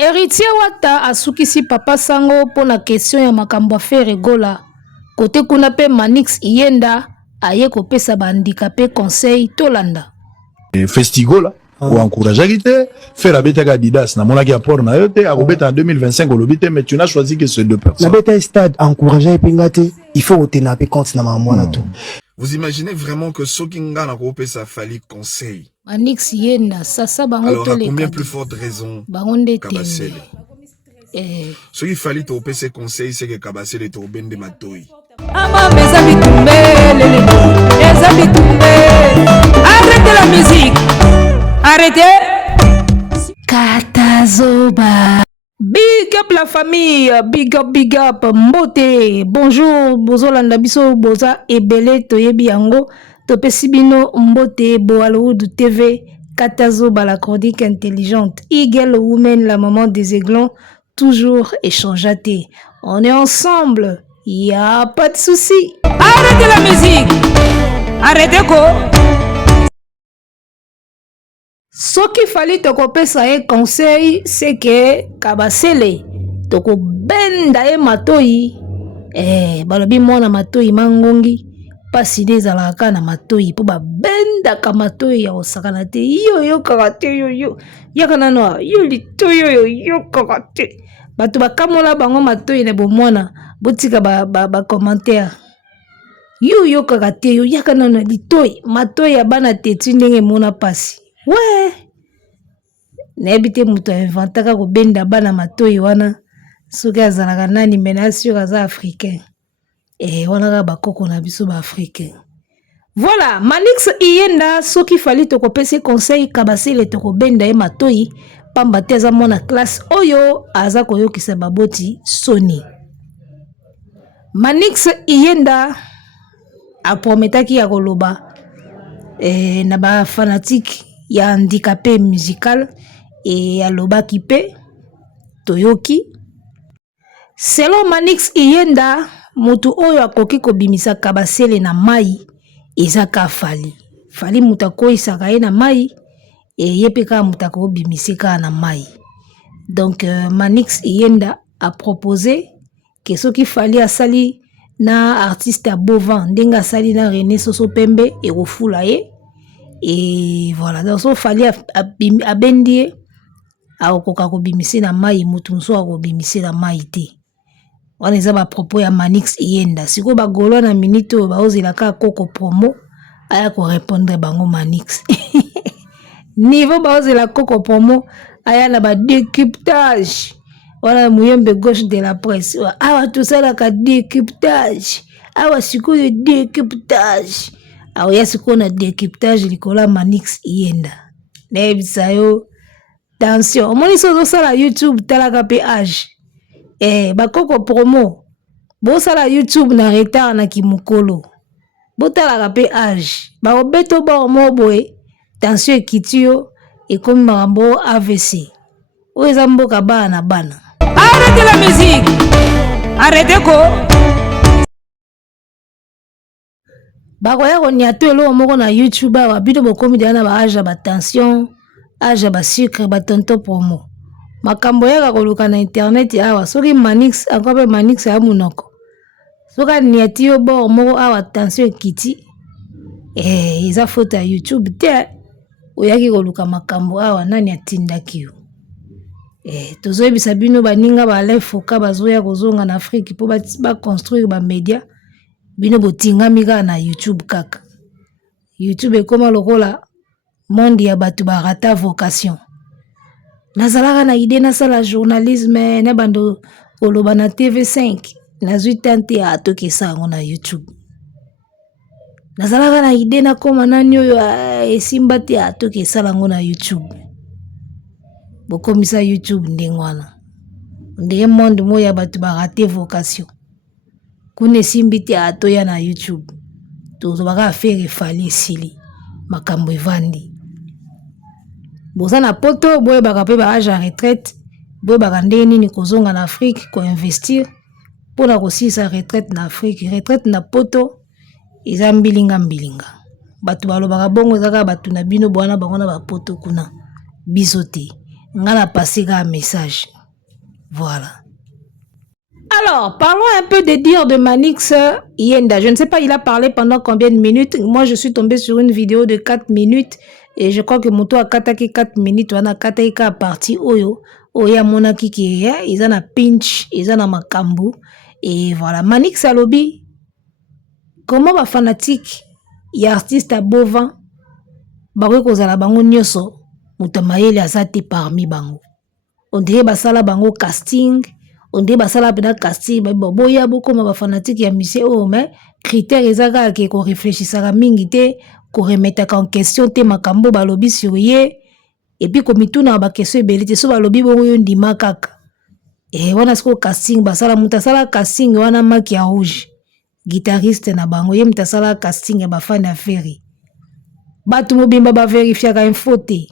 Héritier Wata asukisi papa sango pona question ya makambo affaire gola. Côté kuna pe Manix Iyenda aye kopesa ba handicapé conseil tolanda. Festigola ou encourager faire la bêta Adidas na monaki apport na yote a en 2025 au lobité mais tu n'as choisi que ces deux personnes. La bêta stade encourager pingate il faut retenir pe compte na maman na tout. Vous imaginez vraiment que Sokinga n'a pas sa fali conseil. Manix Iyenda sasa bango alors, toleka. à combien plus forte raison Kabasele. Ce qu'il fallait te ses conseils, c'est que Kabasele te ben de matoi. Arrêtez la musique. Arrêtez. Katazoba. Big up la famille, big up, mbote. Bonjour, bozolanda biso boza ebele toyebi yango. Topesi bino mbote Boaloudu TV. Katazoba la chronique intelligente. Eagle Woman, la maman des aiglons. Toujours échangeaté. On est ensemble. Y a pas de souci. Arrêtez la musique. Arrêtez quoi? Ce qu'il fallait te kopesa un conseil, c'est que Kabasele toko benda e matoi. Balobi mona matoi mangongi. Pasi dezalaka na matoi po ba benda ka matoi ya osakana te. Yo karate yo. Yakana no yo litoyo yo karate. Batu bakamola bango matoi na bomona botika ba commentaire. Yo karate yo yakana no litoi matoi ya bana tetu ndenge mona pasi. Ouais. Nebite muto inventaka ko benda bana matoi wana soki azalaka nani menasio kaza africain. Wana ka bakoko na biso ba africain. Voilà, Manix Iyenda soki fali to kopese conseil Kabasele to ko benda e matoi pamba teza mona classe oyo aza koyokisa baboti Sony. Manix Iyenda aprometaki ya koloba na ba fanatique ya handicapé musical et alobaki pe toyoki. Selon Manix Iyenda mutu oyo akoki kobimisa Kabasele na mai ezaka fali. Fali mutu akoyisaka ye na mai ye pe kaka mutu akobimisika na mai. Donc Manix Iyenda a proposé que soki fali asali na artiste à Bovan ndenge asali na René Soso Pembe et refula ye. Et voilà, donc so fali abendi akoka kobimisi na mai mutu nso akobimisi na mai te. On eza ba propos ya Manix Iyenda. Siko ba golo na minute oyo baozelaka koko promo aya ko répondre bango Manix. Niveau baozela koko promo aya na ba décryptage. Wana muyembe gauche de la presse. Awa tout ça la ka décryptage. Awa siko de décryptage. Awa ya siko na décryptage likola Manix Iyenda. Nebisa yo. Attention, omoni so sala YouTube talaka pe age. Bakoko promo. Bo sala YouTube na retard na kimukolo. Bo talaka pe age. Ba obeto ba omoboe. Tension ekitio ekomi makambo AVC. Oeza mboka bana bana. Arrêtez la musique. Arrêtez ko. Bakoya ko nyato elo moko na YouTube ba bino bokomi dana ba age ba tension, age ba sucre ba tonto promo. Makambo yaka koluka na internet awa soki Manix akope Manix ya munoko. Soka niati yo bo moko awa tension ekiti. Eza faute ya YouTube te. Oyaki koluka makambo awa nani atindaki yo. Tozoyebisa bino baninga ba lefoka bazoya kozonga na Afrique po ba construire ba media bino botingami kaka na YouTube kaka. YouTube ekoma lokola monde ya batu ba rata vocation. Nazalaka na idée nasala journalisme na bando koloba na TV5 nazwi tante ya atokesa yango na YouTube. Nazalaka na idée na koma nani oyo esimba te atokesa yango na YouTube. Bokomisa YouTube ndengwana. Ndenge monde moya batu ba rate vocation. Kune simbi te atoya na YouTube. Tozo baka affaire fali sili makambo evandi. Boza na poto boye baka pe ba age à retraite boye baka ndenge nini kozonga na Afrique ko investir pona kosisa retraite na Afrique. Retraite na poto eza mbilinga. Batu balobaka bongo ezaka batu na bino bwana bango na ba poto kuna biso te. ngana passer un message. Voilà. Alors, parlons un peu des dires de Manix Yenda. Je ne sais pas, il a parlé pendant combien de minutes. Moi, je suis tombée sur une vidéo de 4 minutes. Et je crois que Moto a kataki 4 minutes. On a kataki à partie Oyo. Oya monaki qui est. Ils ont un pinch. Ils ont un makambu. Et voilà. Manix Alobi. Comment va fanatique y artiste à Bovin? Baroui kozala bango nyoso. Mutamayeli azate parmi bango. On dirait basala bango casting. On dit basala pena casting boya beaucoup ma fanatique ya musée oh mais critères ezaka ke ko réfléchissaka mingi te ko remettre en question te makambo balobi sur ye et puis comme mituna ba question belité so balobi bongo yo ndima kaka et wana sko casting basala mutasala casting wana maki ya rouge guitariste na bango ye mutasala casting ya ba fan affaire batu mobimba ba vérifier ka info te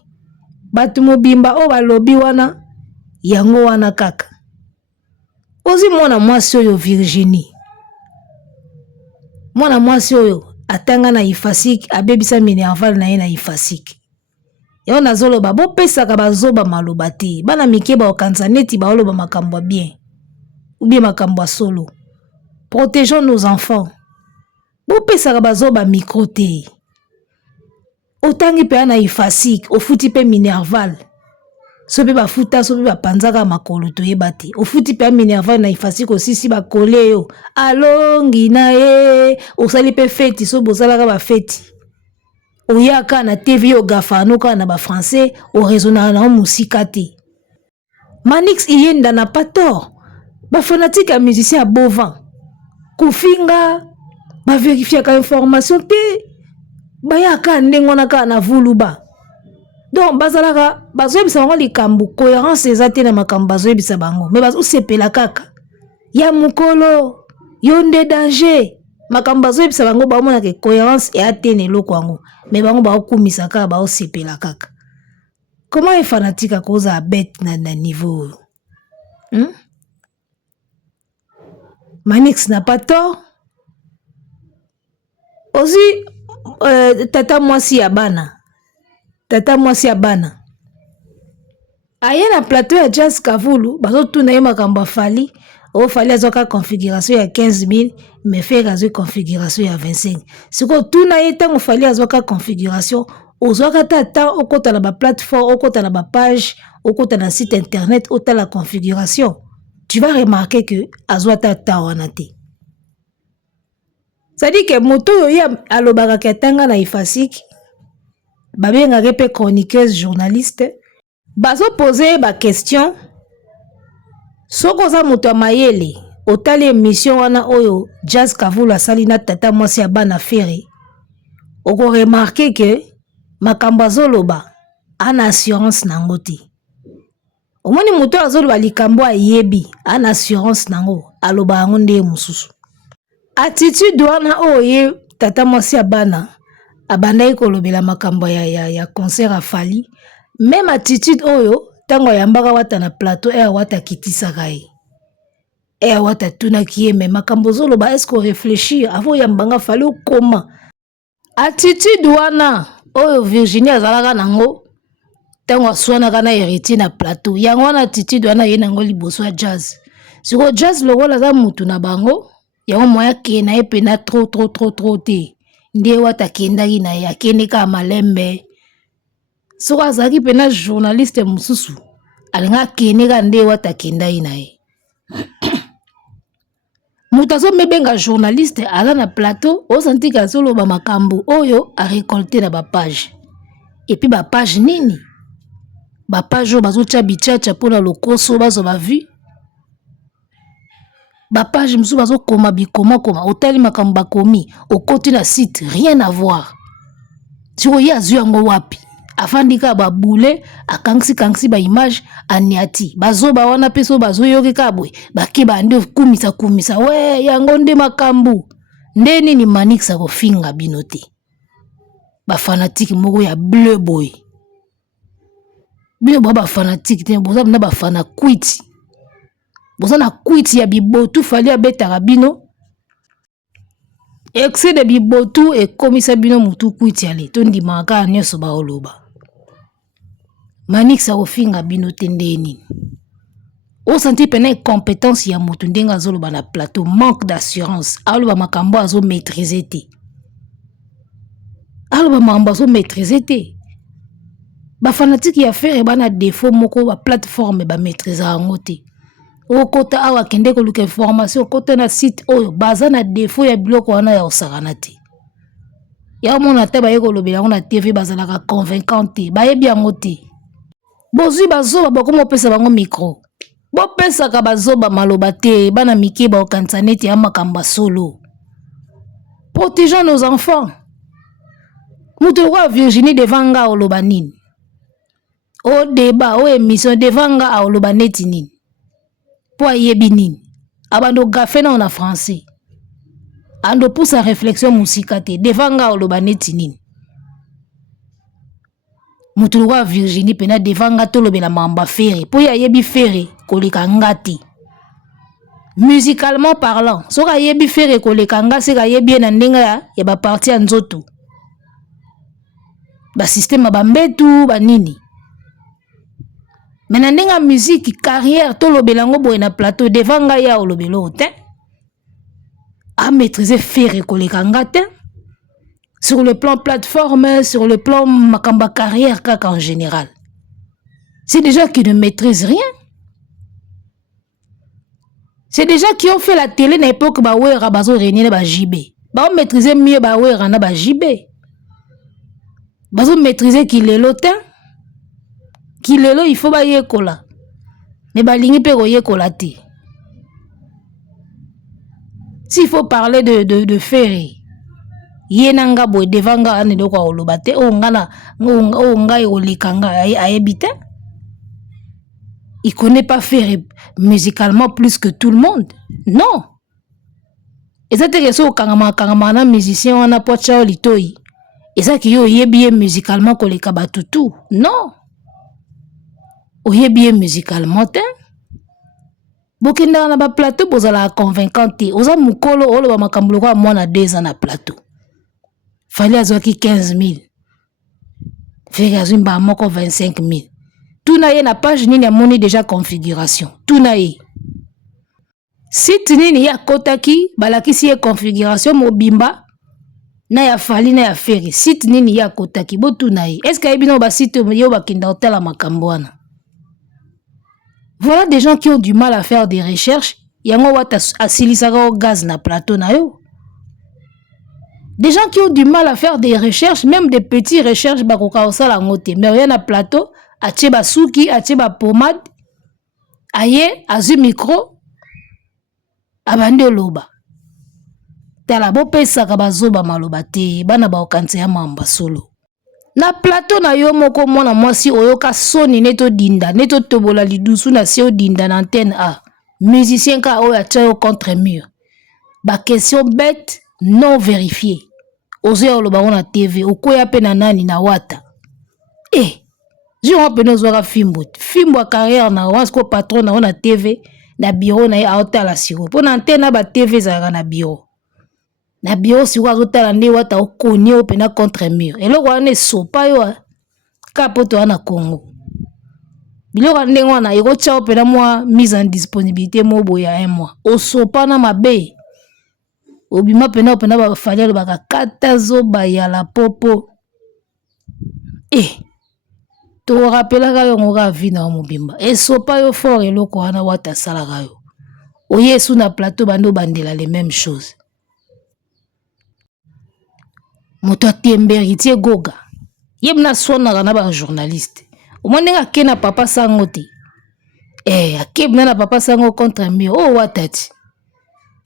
batu mobimba o balobi wana yango wana kaka. Ozi mwana mwasi oyo Virginie. Mwana mwasi oyo atanga na ifasik abebisa minerval na ye na ifasik. Yo nazoloba bo pesaka bazoba maloba te. Bana mike ba okanza neti ba oloba makambo bien. Ou bien makambo solo. Protégeons nos enfants. Bo pesaka bazoba micro te. Otangi pe na ifasik, ofuti pe minerval. Sope ba futa sope ba panzaka makolo to yebate ofuti pe minerval na ifasi ko sisi ba kole yo alongi na ye osali pe feti so bozalaka ba feti oyaka na TV yo gafano ka na ba français o raisonna na musika te. Manix Yenda na pas tort ba fanatique a musicien à Bovin kufinga ba vérifier ka information te ba yaka ndengona ka na vuluba. Donc, bazalaka, bazoebisa bango likambu, cohérence ezate na makambu bazoebisa bango. Mais bazo sepela kaka. Ya mukolo, yonde danger. Makambu bazoebisa bango bamona ke cohérence e atene loko yango. Mais bango baokumisa kaka bao sepela kaka. Comment est fanatique à cause à bête na niveau? Manix n'a pas tort. Aussi, tata mwasi ya bana. Tata mwasi ya bana. Aye na plateau ya Jazz Kavulu, bazo tuna ye makambo fali, o fali azoka configuration ya 15 000, mais faire azo configuration ya 25. Siko tuna ye tango fali azoka configuration, ozoka tata okota na ba plateforme, okota na ba page, okota na site internet, ota la configuration. Tu vas remarquer que azoa tata wana te. C'est-à-dire que moto yo ya alobaka ketanga na ifasiki. Babenga repe chroniqueuse journaliste bazo poser ba question soko za moto mayele otali émission wana oyo Jazz Kavulu asali na tata mwasi ya bana fere oko remarquer que makambo azoloba ana assurance nango te omoni moto azoloba likambo ayebi ana assurance nango aloba yango nde mususu attitude wana oyo tata mwasi ya bana abandai kolobela makambo ya concert a fali même attitude oyo tango yambaka wata na plateau wata kitisaka ye wata tuna kiye mais makambo zoloba est-ce qu'on réfléchir avant yambanga fali okoma attitude wana oyo Virginie azalaka nango tango aswanaka na héritier na plateau yango wana attitude wana ye nango liboso ya Jazz siko Jazz lokola za mutu na bango yango moya ke na ye pena trop te ndiye wata kendaki na ya kendeka malembe soko azaki pena journaliste mususu alinga kendeka ndiye wata kendaki na ye mutazo mebenga journaliste ala na plateau osantika soloba makambo oyo a récolté na ba page et puis ba page nini ba page oyo bazotia bichacha pona lokoso bazo ba vu ba page mususu bazokoma bikoma otali makambo bakomi okoti na site rien à voir siko ye azwi yango wapi afandika baboule akangisi ba image aniati bazoba wana peso bazoyokeka boy bake bande kumisa we yango nde makambu nde nini Manix akofinga bino te ba fanatique moko ya bleu boy bino ba fanatique te boza na ba fana quit boza na quit ya bibotu fali abetaka bino excès de bibotu e komisa bino mutu quit yale to ndimaka nyoso ba oloba Manix a ofinga bino tendeni. O senti pena compétence ya moto ndenga zolo bana plateau, manque d'assurance. Alo ba makambo azo maîtriser te. Alo ba makambo azo maîtriser te. Ba fanatique ya faire bana défaut moko ba plateforme ba maîtriser yango te. O kota awa kende ko luka information kota na site oyo baza na défaut ya biloko wana ya osakana te. Ya mona te ba yeko lobela na TV bazalaka convaincant te. Ba yebi yango te. Bozui bazoba bakomo pesa bango micro. Bo pesa ka bazoba maloba te bana mike ba okanisa neti ya makamba solo. Protégeons nos enfants. Mutu kwa Virginie devanga oloba nini. O débat o émission devanga a oloba neti nini. Po ayebi nini. Abando gafe na français. Ando pousse réflexion musika te devanga oloba neti nini. Mutu kwa Virginie pena devanga tolobela mamba fere. Po ayebi fere koleka ngati. Musicalement parlant, soka yebi fere koleka nga se ka yebi na ndenga ya ba parti ya nzoto. Ba système ba mbetu ba nini. Mais na ndenga musique carrière tolobela ngo boye na plateau devanga ya olobelo te. A maîtriser fere koleka ngate. Sur le plan plateforme, sur le plan makamba carrière kaka en général. C'est des gens qui ne maîtrisent rien. C'est des gens qui ont fait la télé à l'époque ba wera bazo réunir ba JB. Ba maîtriser mieux ba wera na ba JB. Bazo maîtriser qui le lotin. Qui le lo il faut ba yekola. Mais ba lingi pe ko yekola te. S'il faut parler de ferry. Yenanga boy devanga ane do kwa olobate o ngana o ngai olikanga ayebite. Il connaît pas faire musicalement plus que tout le monde. Non. Et ça te so kangama na musicien wana pocha litoi. Et ça qui yo yebiye musicalement ko le kabatutu. Non. O yebiye musicalement te. Bokenda na ba plateau bozala convaincante. Oza mukolo olo ba makambulo kwa mwana 2 ans na plateau. Fallait azoki 15 000. Fait azimba moko 25 000. Tout na ye na page nini amoni déjà configuration. Tout na ye. Site nini ya kotaki balakisi ye configuration mobimba na ya fali na ya feri. Site nini ya kotaki bo tout na ye. Est-ce que yebino ba site yo ba kinda hôtel makambo wana. Voilà des gens qui ont du mal à faire des recherches. Yango wata asilisaka au gaz na plateau na yo. Des gens qui ont du mal à faire des recherches, même des petites recherches, bakoka osala ngote. Mais rien na plateau, atie ba souki, atie ba pomade, aye, azu micro, abande loba. Tala bo pesa ka bazoba maloba te, bana ba okanse ya mamba solo. Na plateau na yo moko mwana mwasi oyoka soni neto dinda, neto tobola lidusu na sio dinda na antenne A. Musicien ka oya tchayo contre mur. Ba question bête non vérifiée. Oze oloba na TV, okoya pe na nani na wata. Je pene ozwaka fimbo. Fimbo carrière na wasko patron na TV, na bureau na ya otala siro. Po na antenne ba TV zaka na bureau. Na bureau si wazotala nde wata okoni opena contre mur. Eloko wana sopa yo ka poto na Congo. Biloko ndenge wana ekotya opena mwa mise en disponibilité mo boya 1 mois. Osopa na mabe. Obima pena opena ba falialo baka kata zoba ya la popo. To rappela ka yo ngoka vina mobimba. Sopa yo fort eloko wana wata sala ka yo. Oye sous na plateau bando bandela les mêmes choses. Moto Tiemberi tie goga. Yebna sona na ba journaliste. O mondenga kena papa sango te. Akebna na papa sango contre mi. Oh watati.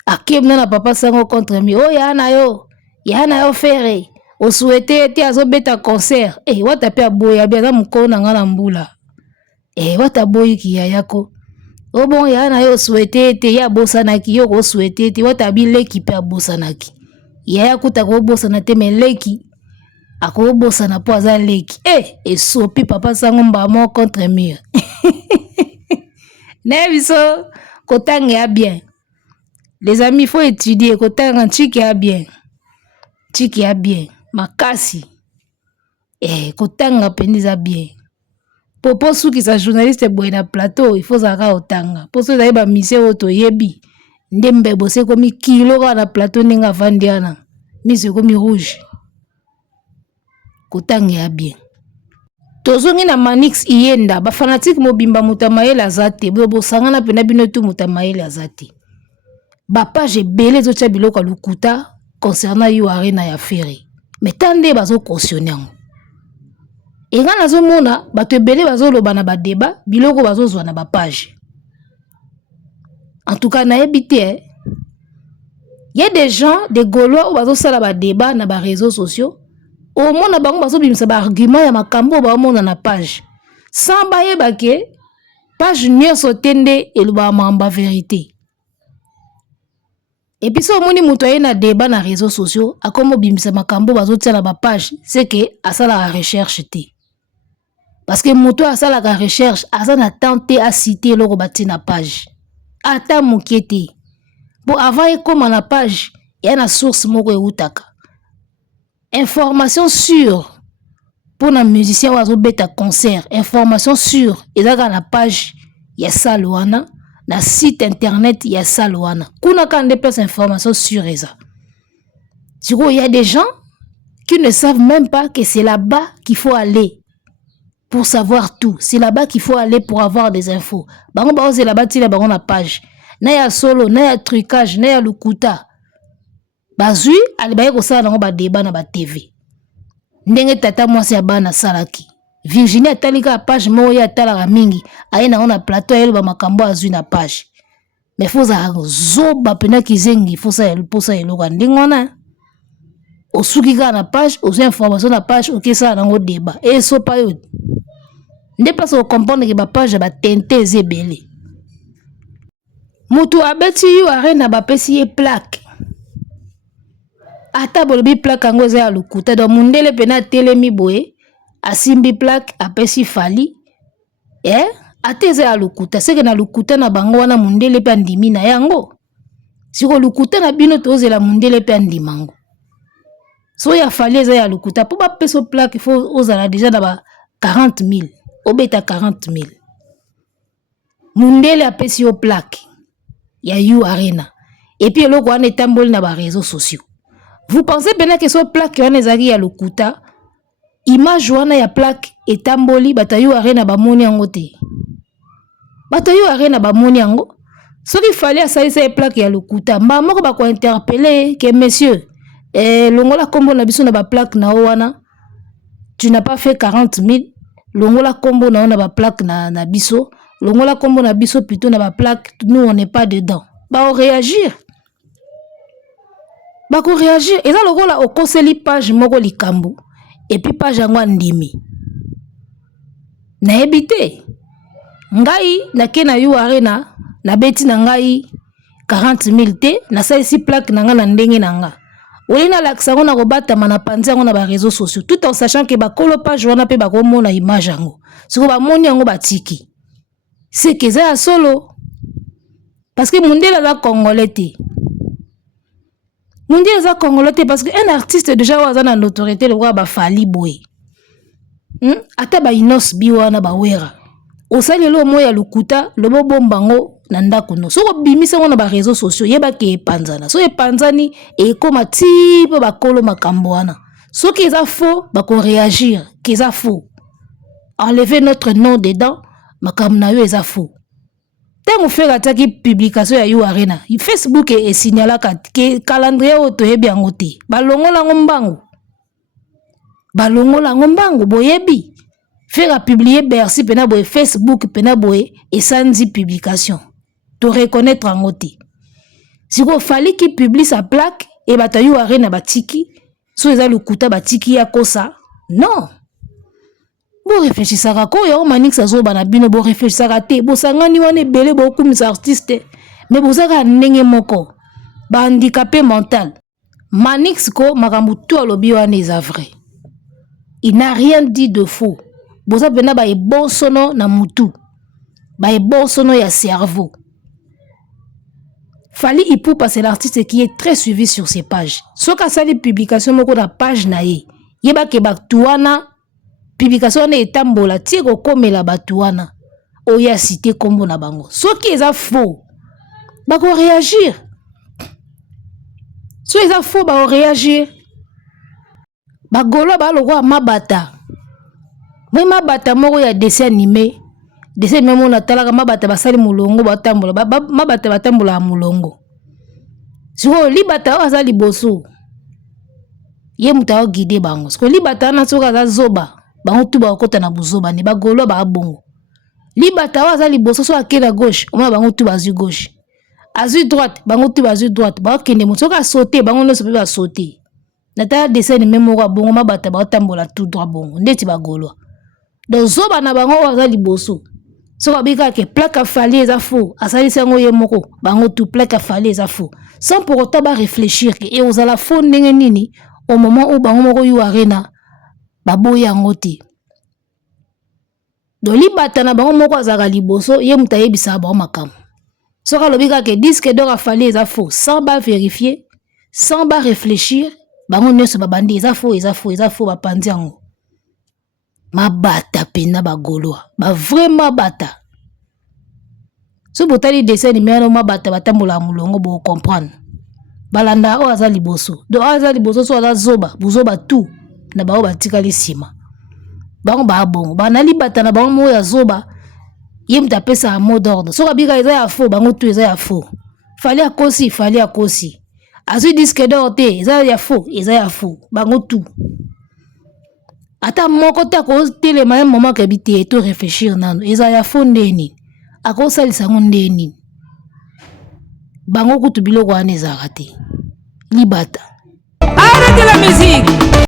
Akebna na papa sango contre mi. Oh yana yo fere. O souhaité ete azobeta concert. Wata pe aboya bia mukona ngana mbula. Wata boyi ki yako. O bon yana yo souhaité ete ya bosana ki yo ko souhaité ete wata bi leki pe bosana ki. Yaya kuta ko bosana te me leki. Ako bosana po aza leki. Sopi papa sango mba mo contre mur. Nebiso kotanga ya bien. Les amis, il faut étudier. Kotanga chiki ya bien. Chiki ya bien. Makasi. Kotanga pendiza bien. Popo souki sa journaliste boy na plateau, il faut zaka otanga. Poso za ba mission oto yebi. Ndembe bose komi kilo na plateau ninga vandiana. Mise komi rouge. Kotangi ya bien. Tozongi na Manix Iyenda, ba fanatique mobimba mutamaele azate, bo sangana pena bino tu mutamaele azate. Ba page belé zo tia biloko lukuta concernant yo arena ya ferry. Mais tande bazo cautionner. Et nga nazo mona bato ebele bazo loba na ba débat, biloko bazo zwa na ba page. En tout cas na ebité, il y a des gens, des Gaulois, bazo sala ba débat na ba réseaux sociaux. Au moins, on a besoin d'un argument ya makambo ba monde na page. Sans baye bake page nyo sotende et le ba mamba vérité. Et puis si on moni muto na débat na réseaux sociaux, akomo bimisa makambo bazo tia na ba page, c'est que asala la recherche te. Parce que muto asala la recherche, asana tenté à citer le robati na page. Ata mukete. Bon avant e comme na page, ya na source moko eutaka. Information sûre pour les musiciens oiseaux bêta concert. Information sûre. Et là, dans la page, il y a ça, Luana. Dans le site internet, il y a ça, Luana. Kuna quand déplace information sûre, il y a des gens qui ne savent même pas que c'est là-bas qu'il faut aller pour savoir tout. C'est là-bas qu'il faut aller pour avoir des infos. Bango ba c'est là-bas, tu la page. Na ya solo, na ya trucage, na ya lukuta. Bazui alibaye ko sala ba débat na ba TV. Ndenge tata mwasi ya bana salaki. Virginie atalika page moya atala mingi. Aina ona plateau elle ba makambo azui na page. Mais faut za zoba pena kizengi faut ça elle pour ça eloka ndingona. Osuki ka na page, osu information na page oké ça na ngo débat. Et so pa yo. Nde pas au comprendre que ba page ba tente zebele. Mutu abeti yo arena ba pesi plaque. Ata bolobi plaque ango za ya lukuta do mundele pena telemi boye asimbi plaque apesi fali ateze ya lukuta seke na lukuta na bango wana mundele pe ndimi na yango siko lukuta na bino tozela mundele pe ndimango so ya fali za ya lukuta po ba peso plaque faut ozala déjà na ba 40,000 obeta 40,000 mundele apesi yo plaque ya you arena et puis eloko wana etamboli na ba réseaux sociaux. Vous pensez bien que ce plaque wana ezaki ya lokuta image wana ya plaque etamboli batayo arena ba moni yango te. Batayo arena ba moni yango. Ce qu'il fallait ça c'est plaque ya lokuta. Mba moko ba ko interpeller que monsieur longola kombo na biso na ba plaque na wana. Tu n'as pas fait 40,000. Longola kombo na ba plaque na biso. Longola kombo na biso plutôt na ba plaque nous on n'est pas dedans. Ba on réagir. Bako réagir et ça le rôle au conseil page moko likambo et puis page yango ndimi na ebité ngai na kena yu arena na beti na ngai 40,000 te na sa ici plaque na nga na ndenge na nga olina laksa ngona ko batama na panzi yango na ba réseaux sociaux tout en sachant que ba kolo page wana pe bako mona image yango siko ba moni yango batiki c'est que ça solo parce que mundela la congolais te. Mundi eza congolais parce que un artiste déjà waza na autorité le roi ba fali boy. Ata ba inos biwana ba wera. Osali lo moya lukuta le bo bombango na ndako no. So bimisa ngona ba réseaux sociaux yeba ke panzana. So e panzani e koma type ba kolo makambo wana. So ki eza faux ba ko réagir, ki eza faux. Enlever notre nom dedans makambo na yo eza faux. Tant on fait attaquer publication ya you arena Facebook et signala que calendrier auto yebi angote balongola ngombango boyebi faire publier Bercy pena boye Facebook pena boye et sans publication te reconnaître angote si ko fali qui publie sa plaque et bata you arena batiki so eza lukuta batiki ya kosa non. Bo réfléchissaka ko yo Manix azoba na bino bo réfléchissaka te bo sangani wana belé beaucoup mis artistes mais bo saka ndenge moko ba handicapé mental Manix ko makambu to alobi wana eza vrai il n'a rien dit de faux bo za pena ba e bon sono na mutu ba e bon sono ya cerveau Fali Ipupa c'est l'artiste qui est très suivi sur ses pages soka sali publication moko na page na ye yeba ke ba tuana publication wana etambola tie kokomela bato wana oya cité kombo na bango soki eza faux bako réagir so eza faux bako réagir bagolo baloko mabata moi mabata moko ya dessin animé mona talaka mabata basali mulongo batambola mabata batambola mulongo siko libata oza liboso ye muta guider bango siko libata na soka za zoba bango tu bakota na buzoba ne bagolo ba bongo libata oza liboso so akela gauche oma bango tu bazu gauche azu droite bango tu bazu droite ba kende mo soka sauter bango no sope ba sauter na ta dessin animé moko bongo mabata batambola tout droit bongo ndeti bagolo donc zoba na bango oza liboso so babika ke plaque fali eza faux asali sango ye moko bango tu plaque fali eza faux sans pour autant ba réfléchir que et ozala faux ndenge nini au moment où bango moko yu arena baboya ngoti do libata na bango moko azaka liboso ye muta yebisa bango makam so ka lobika ke disque d'or fali eza faux sans ba vérifier sans ba réfléchir bango nyonso babandi eza faux bapandi yango mabata pena bagoloa ba vraiment bata so botali dessin animé no mabata batambola mulongo bo comprendre balanda o aza liboso do aza liboso so aza zoba buzoba tout na bao batikali sima bango ba bongo bana libata na bango mo ya zoba yem tapesa mot d'ordre so kabika eza ya faux bango tout eza ya faux fali akosi azu disque d'or te eza ya faux bango tout ata moko ta ko telema un moment ke bité to réfléchir nano eza ya faux ndeni akosalisa ngo ndeni bango kutu biloko wana ezaka te libata arrêtez la musique